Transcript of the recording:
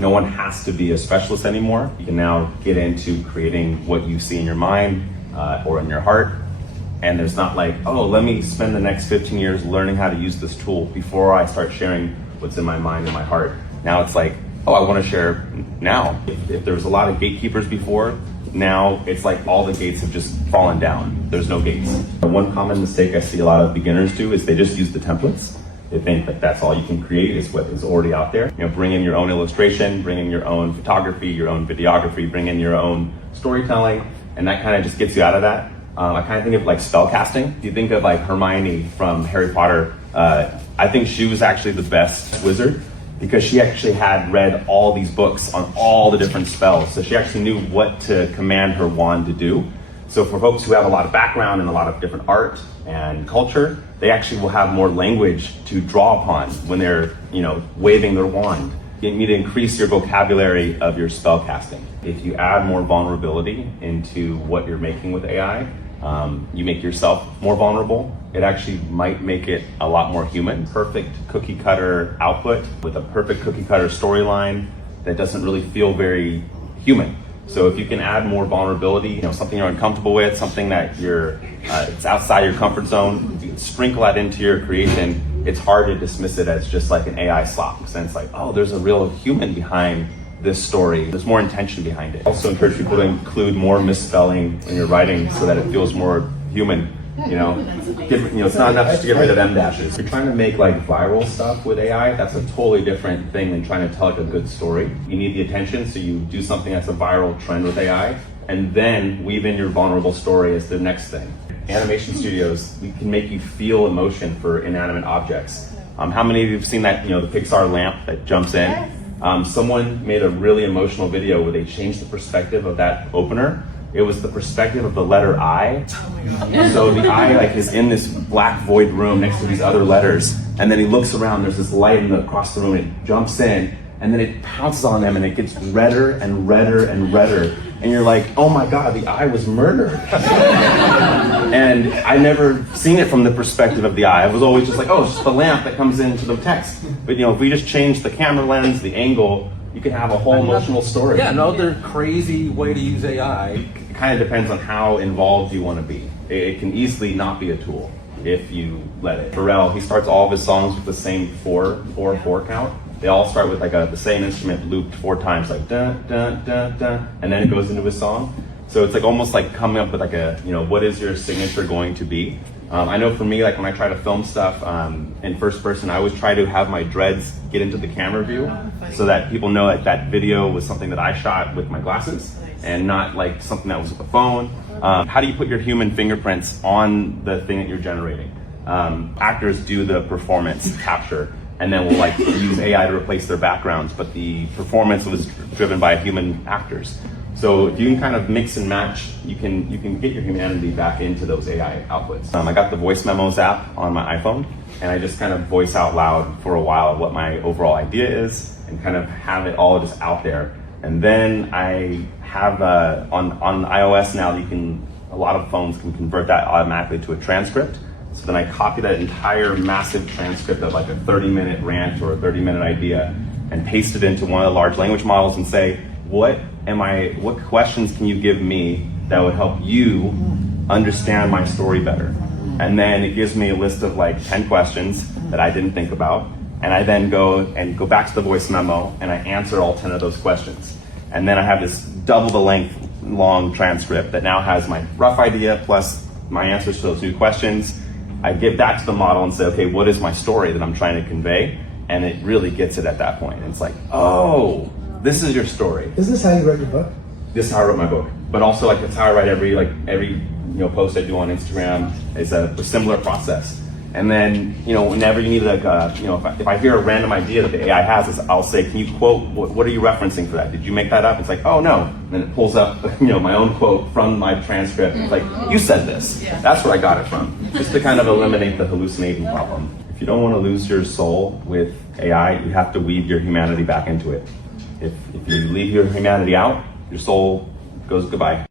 No one has to be a specialist anymore. You can now get into creating what you see in your mind or in your heart. And there's not like, oh, let me spend the next 15 years learning how to use this tool before I start sharing what's in my mind and my heart. Now it's like, oh, I want to share now. If there was a lot of gatekeepers before, now it's like all the gates have just fallen down. There's no gates. One common mistake I see a lot of beginners do is they just use the templates. They think that that's all you can create is what is already out there. You know, bring in your own illustration, bring in your own photography, your own videography, bring in your own storytelling, and that kind of just gets you out of that. I kind of think of like spell casting. If you think of like Hermione from Harry Potter, I think she was actually the best wizard because she actually had read all these books on all the different spells. So she actually knew what to command her wand to do. So for folks who have a lot of background and a lot of different art and culture, they actually will have more language to draw upon when they're, waving their wand. You need to increase your vocabulary of your spell casting. If you add more vulnerability into what you're making with AI, you make yourself more vulnerable. It actually might make it a lot more human. Perfect cookie cutter output with a perfect cookie cutter storyline that doesn't really feel very human. So if you can add more vulnerability, something you're uncomfortable with, something that it's outside your comfort zone, you can sprinkle that into your creation. It's hard to dismiss it as just like an AI slop. And it's like, oh, there's a real human behind this story. There's more intention behind it. Also encourage people to include more misspelling in your writing so that it feels more human. It's not enough just to get rid of M dashes. If you're trying to make like viral stuff with AI, that's a totally different thing than trying to tell like a good story. You need the attention, so you do something that's a viral trend with AI, and then weave in your vulnerable story as the next thing. Animation studios, we can make you feel emotion for inanimate objects. How many of you have seen that, the Pixar lamp that jumps in? Someone made a really emotional video where they changed the perspective of that opener. It was the perspective of the letter I. So the I is in this black void room next to these other letters, and then he looks around, there's this light across the room, and it jumps in, and then it pounces on them, and it gets redder and redder and redder. And you're like, oh my God, the I was murdered. And I never seen it from the perspective of the I. I was always just like, oh, it's just the lamp that comes into the text. But if we just change the camera lens, the angle, you can have a whole emotional story. Yeah, another crazy way to use AI. It kind of depends on how involved you want to be. It can easily not be a tool if you let it. Pharrell, he starts all of his songs with the same 4/4 count. They all start with like the same instrument looped 4 times, like dun dun dun dun, and then it goes into his song. So it's like almost like coming up with like what is your signature going to be? I know for me, like when I try to film stuff in first person, I always try to have my dreads get into the camera view so that people know that video was something that I shot with my glasses and not like something that was with the phone. How do you put your human fingerprints on the thing that you're generating? Actors do the performance capture, and then we'll use AI to replace their backgrounds, but the performance was driven by human actors. So if you can kind of mix and match, you can get your humanity back into those AI outputs. I got the Voice Memos app on my iPhone, and I just kind of voice out loud for a while what my overall idea is and kind of have it all just out there. And then I have on iOS now, a lot of phones can convert that automatically to a transcript. So then I copy that entire massive transcript of like a 30-minute rant or a 30-minute idea and paste it into one of the large language models and say, what questions can you give me that would help you understand my story better? And then it gives me a list of like 10 questions that I didn't think about. And I then go back to the voice memo and I answer all 10 of those questions. And then I have this double the length long transcript that now has my rough idea plus my answers to those new questions. I give that to the model and say, okay, what is my story that I'm trying to convey? And it really gets it at that point. And it's like, oh, this is your story. Is this how you wrote your book? This is how I wrote my book. But also it's how I write every post I do on Instagram is a similar process. And then, whenever you need if I hear a random idea that the AI has, I'll say, can you quote, what are you referencing for that? Did you make that up? It's like, oh no. And then it pulls up, my own quote from my transcript. It's like, you said this. Yeah. That's where I got it from. Just to kind of eliminate the hallucinating problem. If you don't want to lose your soul with AI, you have to weave your humanity back into it. If you leave your humanity out, your soul goes goodbye.